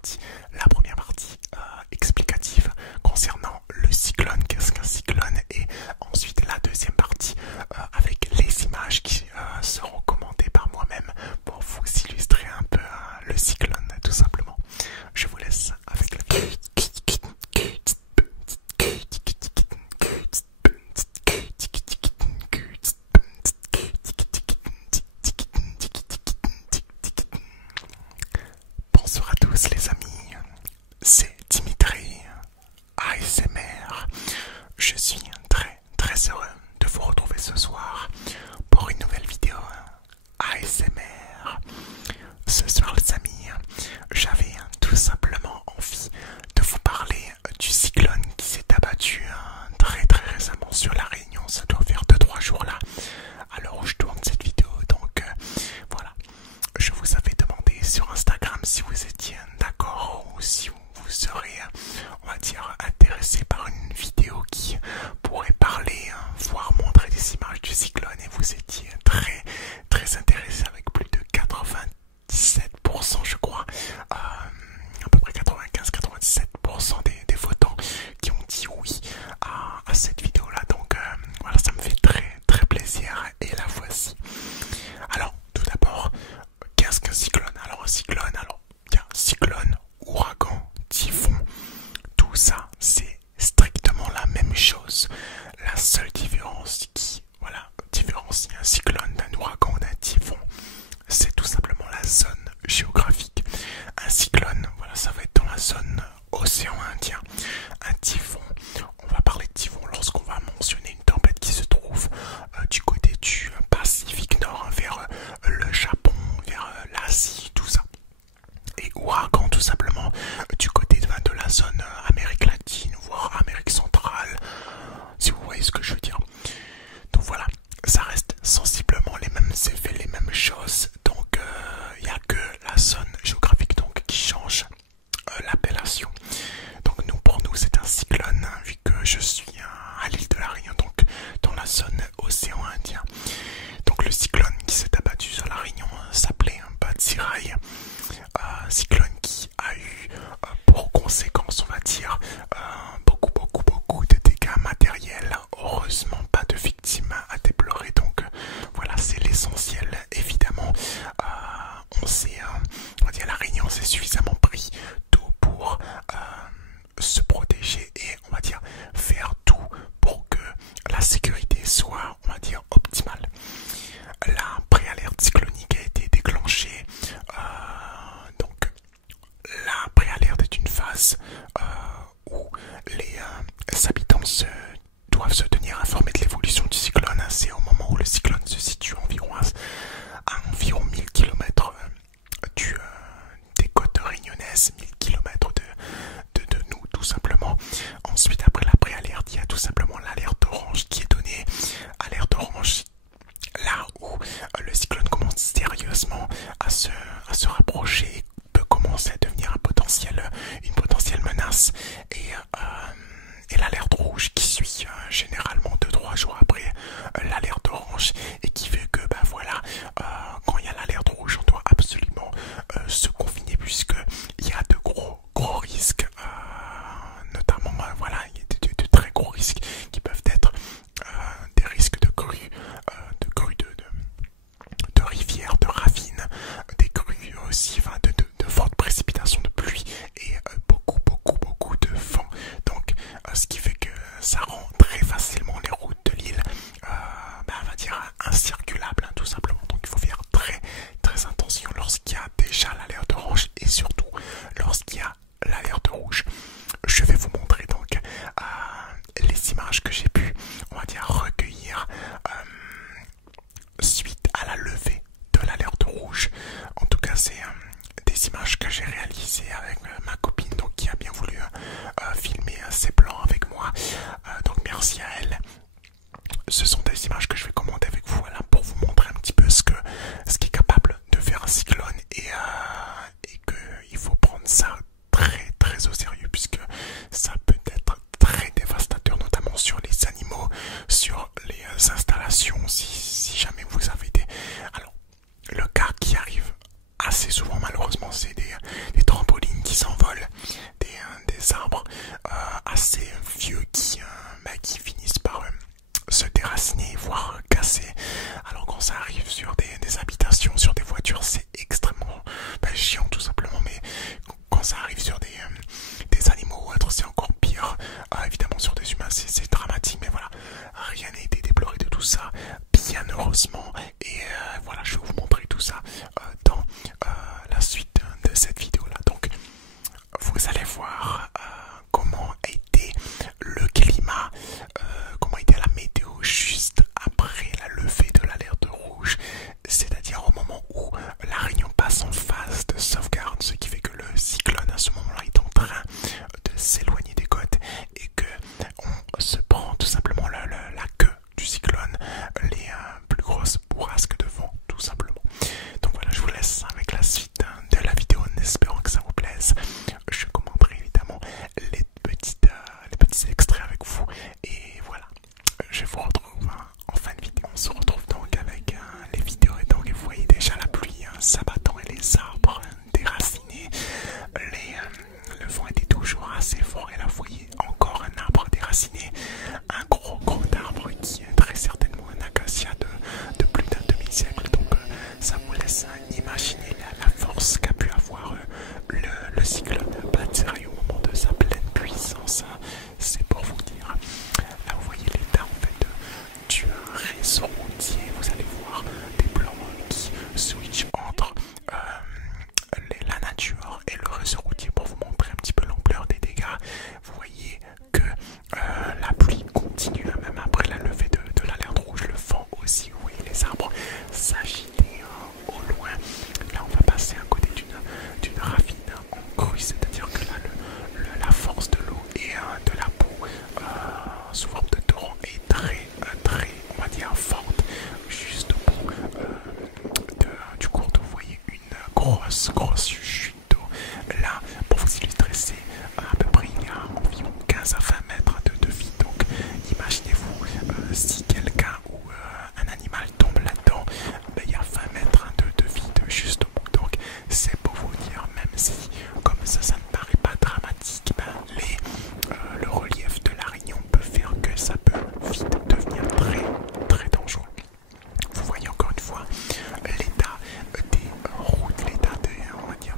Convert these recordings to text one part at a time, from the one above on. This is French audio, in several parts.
partie. La première partie explicative concernant le cyclone, qu'est-ce qu'un cyclone, et ensuite la deuxième partie avec les images qui seront commentées par moi-même pour vous illustrer un peu le cyclone tout simplement. Je vous laisse avec la vidéo. Bonsoir à tous les amis, c'est Dimitri ASMR. Je suis très heureux de vous retrouver ce soir pour une nouvelle vidéo ASMR. Ce soir les amis, j'avais tout simplement envie de vous parler du cyclone qui s'est abattu très récemment sur la Réunion. Ça doit faire 2-3 jours là, à l'heure où je tourne cette vidéo. Donc voilà, je vous avais demandé sur Instagram si vous étiez d'accord ou si vous serez, on va dire, intéressé par une vidéo qui pourrait parler, voire montrer des images du cyclone, et vous étiez très intéressé avec plus de 97% je crois, à peu près 95-97% des votants qui ont dit oui à cette vidéo là. Donc voilà, ça me fait très plaisir et la voici. Alors tout d'abord, qu'est-ce qu'un cyclone? Alors un cyclone, il y a cyclone, ouragan, typhon, tout ça c'est strictement la même chose. La seule différence qui différencie un cyclone d'un ouragan ou d'un typhon, c'est tout simplement la zone géographique. Un cyclone, voilà, ça va être dans la zone océan Indien. Un typhon, on va parler de typhon lorsqu'on va mentionner une tempête qui se trouve du côté du Pacifique Nord, vers le Japon, vers l'Asie, tout ça. Et ouragan tout simplement du côté de la zone Amérique latine, voire Amérique centrale, si vous voyez ce que je veux dire. Donc voilà, ça reste sensiblement les mêmes effets, les mêmes choses. Donc il n'y a que la zone géographique donc qui change l'appellation. Donc pour nous c'est un cyclone, vu que je suis à l'île de la Réunion, donc dans la zone océan Indien. Donc le cyclone qui s'est abattu sur la Réunion s'appelait Batsirai. Cyclone qui a eu pour conséquence, on va dire, beaucoup de dégâts matériels. Heureusement pas de victimes à déplorer, donc voilà, c'est l'essentiel. Évidemment on va dire, la Réunion s'est suffisamment pris d'eau pour se protéger et on va dire faire tout pour que la sécurité soit, on va dire, optimale. La préalerte cyclonique a été déclenchée. Donc la préalerte est une phase où les habitants doivent se tenir informés de l'évolution du cyclone. C'est au moment où le cyclone se situe à environ 1000 km des côtes réunionnaises, 1000 km de nous tout simplement. Ensuite, après la préalerte, il y a tout simplement l'alerte orange qui est donnée. Alerte orange là où le cyclone commence sérieusement à se rapprocher, peut commencer à devenir une potentielle menace, et l'alerte rouge qui suit généralement 2-3 jours après l'alerte orange, et qui fait que quand il y a l'alerte rouge, on doit absolument se confiner, puisque il y a de gros risques, notamment il y a de très gros risques qui peuvent être des risques de crues, de rivières, de ravines, des crues aussi, de fortes précipitations de pluie, et beaucoup de vent. Donc ce qui fait que ça rend très facilement les routes de l'île on va dire incirculables, tout simplement. Donc il faut faire très attention lorsqu'il y a déjà l'alerte orange, et surtout lorsqu'il y a l'alerte rouge. Je vais vous montrer donc les images que j'ai pu, on va dire, recueillir suite à la levée de l'alerte rouge. En tout cas, c'est des images que j'ai réalisées avec ma copine, donc qui a bien voulu filmer ces plans avec moi. Donc merci à elle. Ce sont des images que je vais commenter avec vous, voilà, pour vous montrer un petit peu ce qui est capable de faire un cyclone, et qu'il faut prendre ça très au sérieux, puisque ça peut être très dévastateur, notamment sur les animaux, sur les installations, si jamais vous avez des... Alors, le cas qui arrive assez souvent malheureusement, c'est des trampolines qui s'envolent des habitations, sur des voitures, c'est extrêmement chiant tout simplement. Mais quand ça arrive sur des animaux ou autres, c'est encore pire. Évidemment sur des humains c'est dramatique, mais voilà, rien n'a été déploré de tout ça, bien heureusement. Et voilà, je vais vous montrer tout ça dans la suite de cette vidéo là. Donc vous allez voir comment a été le climat, comment a été la météo juste après la levée de l'alerte rouge, c'est-à-dire au moment où la Réunion passe en phase de sauvegarde, ce qui fait que le cyclone à ce moment-là est en train de s'éloigner des côtes et que on se prend tout simplement la queue du cyclone, les plus grosses bourrasques de vent tout simplement. Donc voilà, je vous laisse avec la suite de la vidéo en espérant que ça vous plaise. Je commenterai évidemment les petits extraits avec vous et voilà, je vous retrouve en fin de vidéo. On se retrouve donc avec les vidéos et donc vous voyez déjà la pluie s'abattant et les arbres déracinés. Le vent était toujours assez fort et là vous voyez encore un arbre déraciné, un gros arbre qui est très certainement un acacia de plus d'un demi-siècle. Donc ça vous laisse imaginer la force qu'a pu avoir le cyclone Batsirai au moment de sa pleine puissance. C'est pour vous dire. Là vous voyez l'état en fait du réseau routier. Vous allez voir des plans qui switchent entre la nature et le réseau routier pour vous montrer un petit peu l'ampleur des dégâts. Vous voyez que la pluie continue même après la levée de l'alerte rouge, le vent aussi. Vous voyez les arbres s'agiter au loin. Là on va passer à côté d'une ravine en crue, c'est-à-dire que là la force de l'eau et de la boue sous forme de torrent est très on va dire forte. Juste au bout du cours d'eau vous voyez une grosse chute d'eau. Là pour vous illustrer c'est à peu près il y a environ 15 à 20 mètres de vide. Donc imaginez-vous si quelqu'un ou un animal tombe là-dedans, il y a 20 mètres de vide juste au bout. Donc c'est pour vous dire, même si comme ça ne paraît pas dramatique, le relief de la Réunion peut faire que ça peut vite devenir très dangereux. Vous voyez encore une fois l'état des routes, l'état on va dire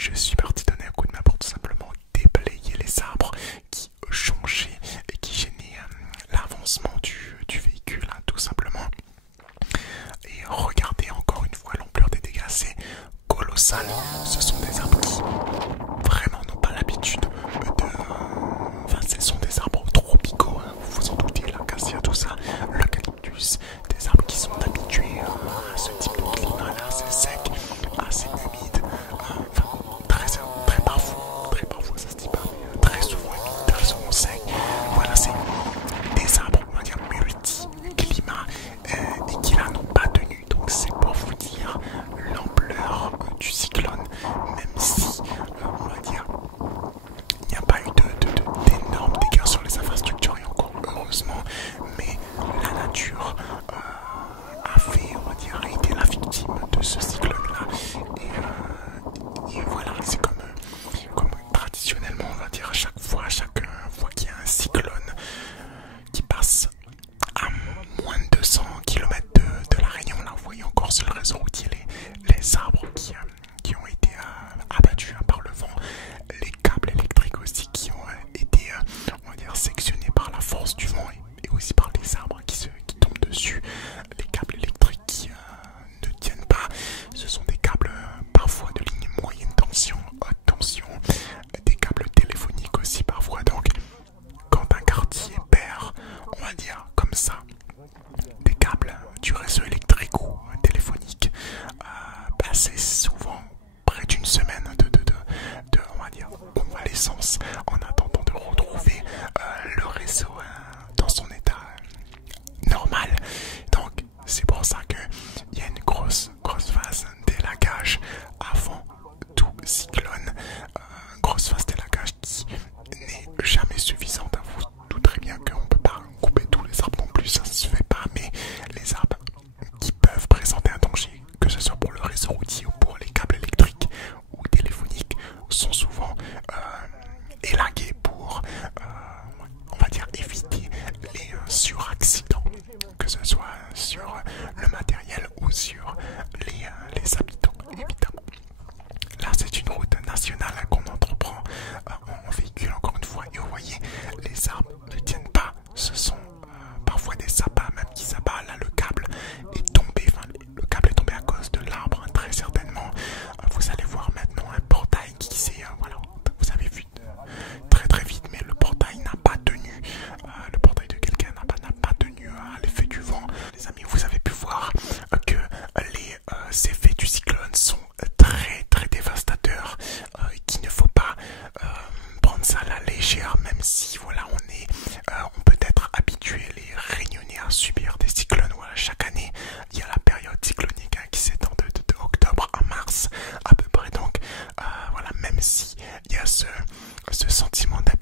je suis parti donner un coup de main pour tout simplement déblayer les arbres qui changeaient et qui gênaient l'avancement du véhicule, hein, tout simplement. Et regardez encore une fois l'ampleur des dégâts, c'est colossal. Ce sont des arbres qui vraiment n'ont pas l'habitude de... Enfin, ce sont des arbres tropicaux, hein, vous vous en doutez, l'acacia, tout ça, l'eucalyptus, des arbres qui sont habitués à ce type de climat là, assez sec, assez humide, enfin, très parfois ça se dit pas, mais très souvent humide, très souvent sec. Voilà, c'est des arbres, on va dire, multi-climat et qui là n'ont pas tenu. Donc c'est pour vous dire l'ampleur du cyclone, même si, on va dire, il n'y a pas eu d'énormes dégâts sur les infrastructures, et encore heureusement, mais la nature a fait, on va dire, a été la victime de ce cyclone-là. Et voilà, c'est comme traditionnellement, on va dire, à chaque fois qu'il y a un cyclone qui passe à moins de 200 km de la Réunion, là vous voyez encore sur le réseau routier les arbres qui ont été abattus par le vent, les câbles électriques aussi qui ont été, on va dire, sectionnés par la force du vent et aussi par les arbres qui tombent dessus, les câbles électriques qui ne tiennent pas. Ce sont des câbles parfois de ligne moyenne tension, haute tension, des câbles téléphoniques aussi parfois. Donc quand un quartier perd, on va dire comme ça, des câbles du réseau électrique ou téléphonique, c'est souvent près d'une semaine on va dire, convalescence en attendant de retrouver le réseau dans son état normal. Donc c'est pour ça qu'il y a une grosse phase d'élagage avant tout cyclone, grosse phase d'élagage qui n'est jamais suffisante. Vous douterez bien qu'on ne peut pas couper tous les arbres non plus, ça ne se fait pas, mais les arbres qui peuvent présenter un danger, que ce soit pour le réseau routier ou pour les câbles électriques ou téléphoniques, sont souvent élagués pour, on va dire, éviter les suraccidents, que ce soit sur le matériel ou sur les habitants, évidemment. Là, c'est une route nationale qu'on entreprend en véhicule, encore une fois, et vous voyez, les arbres ne tiennent pas. Ce sont parfois des sapins même qui s'abattent. Là, le câble est tombé, enfin, le câble est tombé à cause de l'arbre, hein, très certainement. Vous allez voir maintenant un portail qui s'est, voilà, vous avez vu très vite, mais le portail n'a pas tenu. Le portail de quelqu'un n'a pas tenu à l'effet du vent. Les amis, vous avez pu voir que les effets du cyclone sont très dévastateurs, qu'il ne faut pas prendre ça à la légère, même si voilà, on peut être habitué, les Réunionnais, à subir des cyclones. Voilà, chaque année il y a la période cyclonique, hein, qui s'étend de octobre à mars à peu près. Donc voilà, même si il y a ce sentiment d'habitude,